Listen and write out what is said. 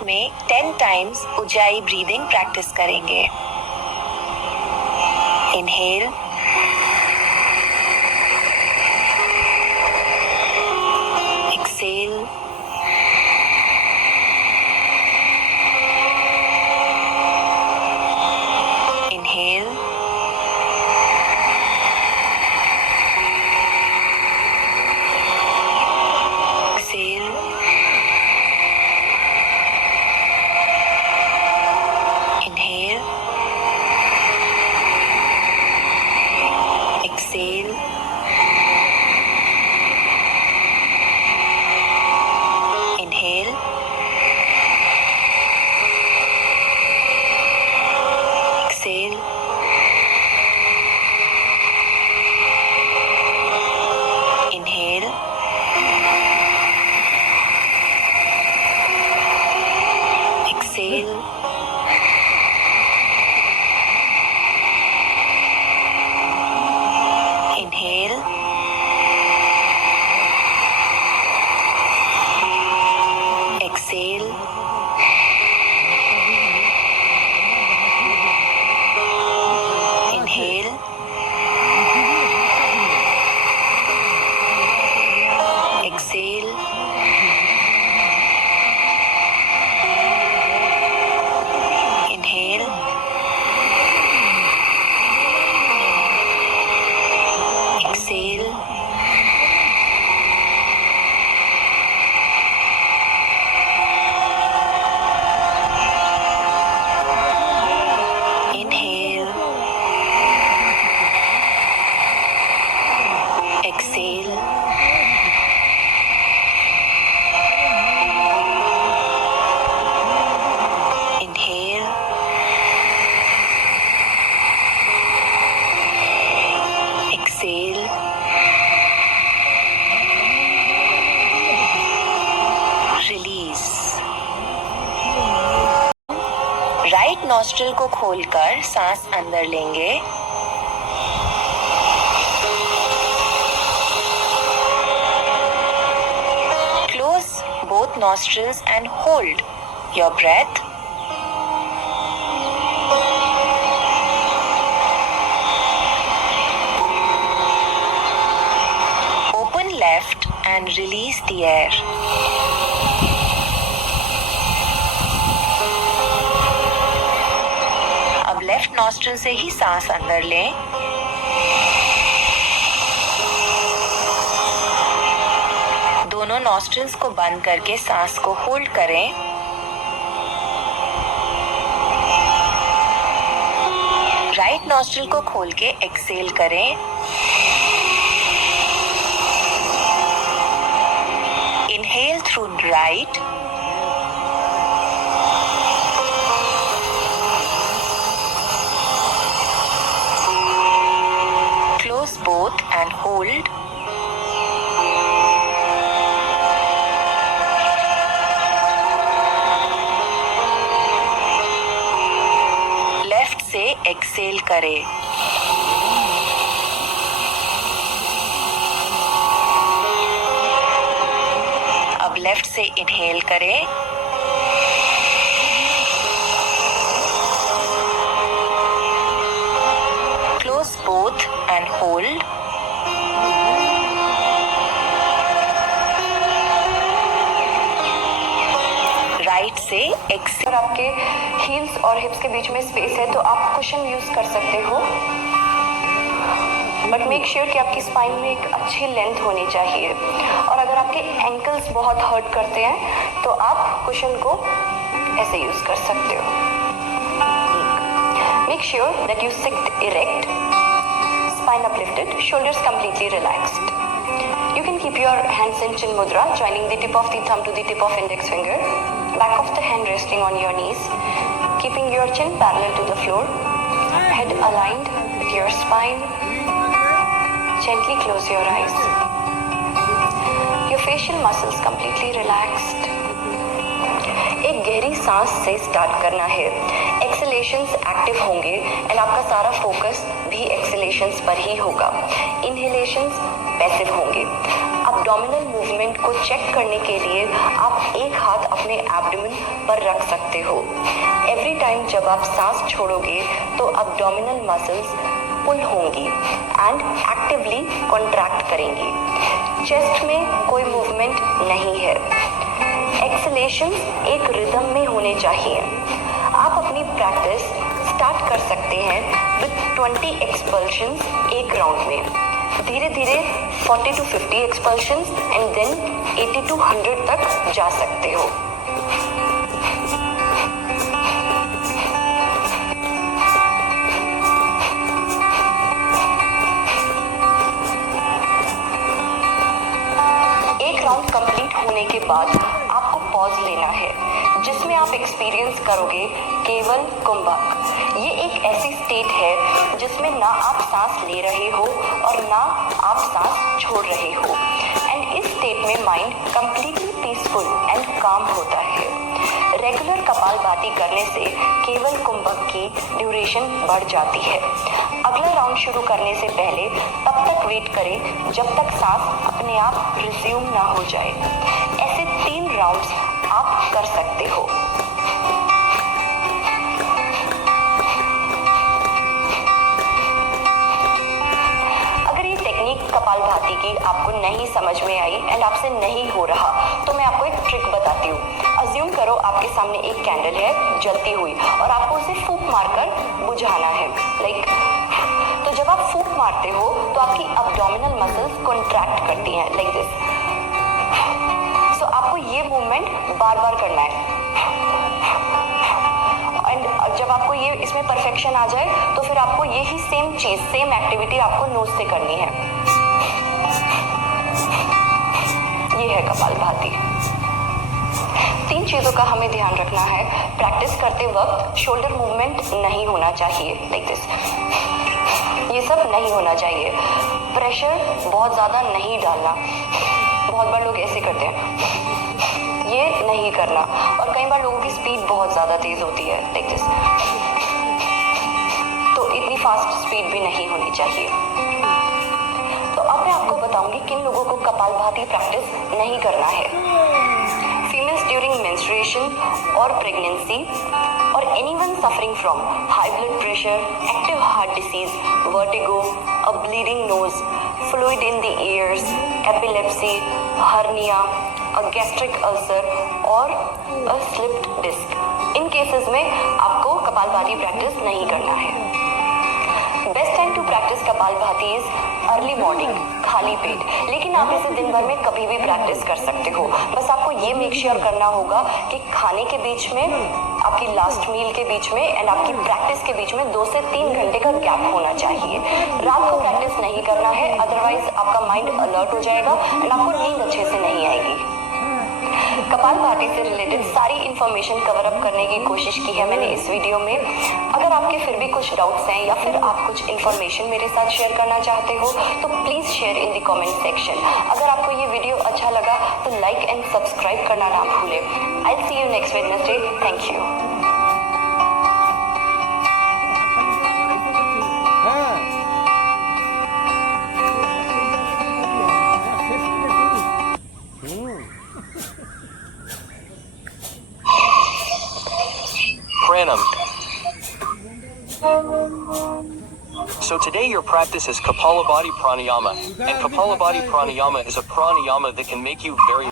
साथ में 10 times ujjayi breathing practice करेंगे। Inhale, exhale, inhale, exhale, inhale, exhale, inhale, exhale, inhale, exhale, inhale, exhale, inhale, exhale, inhale, exhale, inhale, exhale, inhale, exhale, release. Right nostril को खोलकर सांस अंदर लेंगे। Close both nostrils and hold your breath. Open left and release the air. अब left nostril से ही सांस अंदर लें। दोनों नॉस्ट्रिल्स को बंद करके सांस को होल्ड करें। राइट नॉस्ट्रिल को खोल के एक्सेल करें। Inhale through right, close both and hold. Left से एक्सेल करें। अब लेफ्ट से इनहेल करें। Close both and hold. Right से एक्सेल। अगर आपके हील्स और हिप्स के बीच में स्पेस है तो आप कुशन यूज कर सकते हो, बट मेक श्योर कि आपकी स्पाइन में एक अच्छी लेंथ होनी चाहिए। और अगर आपके एंकल्स बहुत हर्ट करते हैं तो आप कुशन को ऐसे यूज कर सकते हो। Make sure that you sit erect, spine uplifted, shoulders completely relaxed. You can keep your hands in Chin Mudra, joining the tip of the thumb to the tip of index finger, back of the hand resting on your knees, keeping your chin parallel to the floor, head aligned with your spine. Gently close your eyes. Your facial muscles completely relaxed. एक गहरी सांस से स्टार्ट करना है। एक्सेल एक्सहेलेशंस एक्टिव होंगे एंड आपका सारा फोकस भी एक्सहेलेशंस पर ही होगा। इनहेलेशंस पैसिव होंगे। एब्डोमिनल मूवमेंट को चेक करने के लिए आप एक हाथ अपने एब्डोमेन पर रख सकते हो। एवरी टाइम जब आप सांस छोड़ोगे तो एब्डोमिनल मसल्स पुल होंगी एंड एक्टिवली कॉन्ट्रैक्ट करेंगी। चेस्ट में कोई मूवमेंट नहीं है। एक्सहेलेशन एक रिदम में होने चाहिए। आप अपनी प्रैक्टिस स्टार्ट कर सकते हैं विद 20 एक्सपल्शंस एक राउंड में। धीरे धीरे 40 to 50 एक्सपल्शंस एंड देन 80 to 100 तक जा सकते हो। एक राउंड कंप्लीट होने के बाद आपको पॉज लेना है जिसमें आप एक्सपीरियंस करोगे केवल कुंभक। ये एक ऐसी स्टेट है जिसमें ना आप सांस ले रहे हो और ना आप सांस छोड़ रहे हो एंड इस स्टेट में माइंड कंप्लीटली पीसफुल एंड काम होता है। रेगुलर कपालभाति करने से केवल कुंभक की ड्यूरेशन बढ़ जाती है। अगला राउंड शुरू करने से पहले तब तक वेट करें जब तक सांस अपने आप रिज्यूम ना हो जाए। ऐसे 3 राउंड्स आप कर सकते हो। अगर ये टेक्निक कपालभाति की आपको नहीं समझ में आई एंड आपसे नहीं हो रहा तो मैं आपको एक ट्रिक बताती हूँ। अज्यूम करो आपके सामने एक कैंडल है जलती हुई और आपको उसे फूंक मारकर बुझाना है। तो जब आप फूंक मारते हो तो आपकी एब्डोमिनल मसल्स कॉन्ट्रैक्ट करती हैं लाइक दिस। सो आपको ये मूवमेंट बार बार करना है एंड जब आपको ये इसमें परफेक्शन आ जाए तो फिर आपको यही सेम चीज सेम एक्टिविटी आपको नोज से करनी है। ये है कपालभाति। 3 चीजों का हमें ध्यान रखना है। प्रैक्टिस करते वक्त शोल्डर मूवमेंट नहीं होना चाहिए लाइक दिस। ये सब नहीं होना चाहिए। प्रेशर बहुत ज्यादा नहीं डालना। बहुत बार लोग ऐसे करते हैं, ये नहीं करना। और कई बार लोगों की स्पीड बहुत ज्यादा तेज होती है लाइक दिस, तो इतनी फास्ट स्पीड भी नहीं होनी चाहिए। तो अब मैं आपको बताऊंगी किन लोगों को कपालभाति प्रैक्टिस नहीं करना है। फीमेल्स ड्यूरिंग मेंस्ट्रुएशन और प्रेगनेंसी और anyone suffering from high blood pressure, active heart disease, vertigo, a bleeding nose, fluid in the ears, epilepsy, hernia, a gastric ulcer और a slipped disc। इन केसेस में आपको कपालभाति प्रैक्टिस नहीं करना है। Best time to practise kapalbhati is early morning, खाली पेट। लेकिन आप इसे दिन भर में कभी भी प्रैक्टिस कर सकते हो। बस आपको ये मेक श्योर करना होगा कि खाने के बीच में, आपकी लास्ट मील के बीच में एंड आपकी प्रैक्टिस के बीच में 2 से 3 घंटे का गैप होना चाहिए। रात को प्रैक्टिस नहीं करना है, अदरवाइज आपका माइंड अलर्ट हो जाएगा एंड आपको नींद अच्छे से नहीं आएगी। कपालभाति से रिलेटेड सारी इन्फॉर्मेशन कवर अप करने की कोशिश की है मैंने इस वीडियो में। अगर आपके फिर भी कुछ डाउट्स हैं या फिर आप कुछ इन्फॉर्मेशन मेरे साथ शेयर करना चाहते हो तो please share in the comment section. अगर आपको ये वीडियो अच्छा लगा तो लाइक एंड सब्सक्राइब करना ना भूलें। I will see you next Wednesday. Thank you. Pranam. So today your practice is Kapalabhati Pranayama, and Kapalabhati Pranayama is a pranayama that can make you very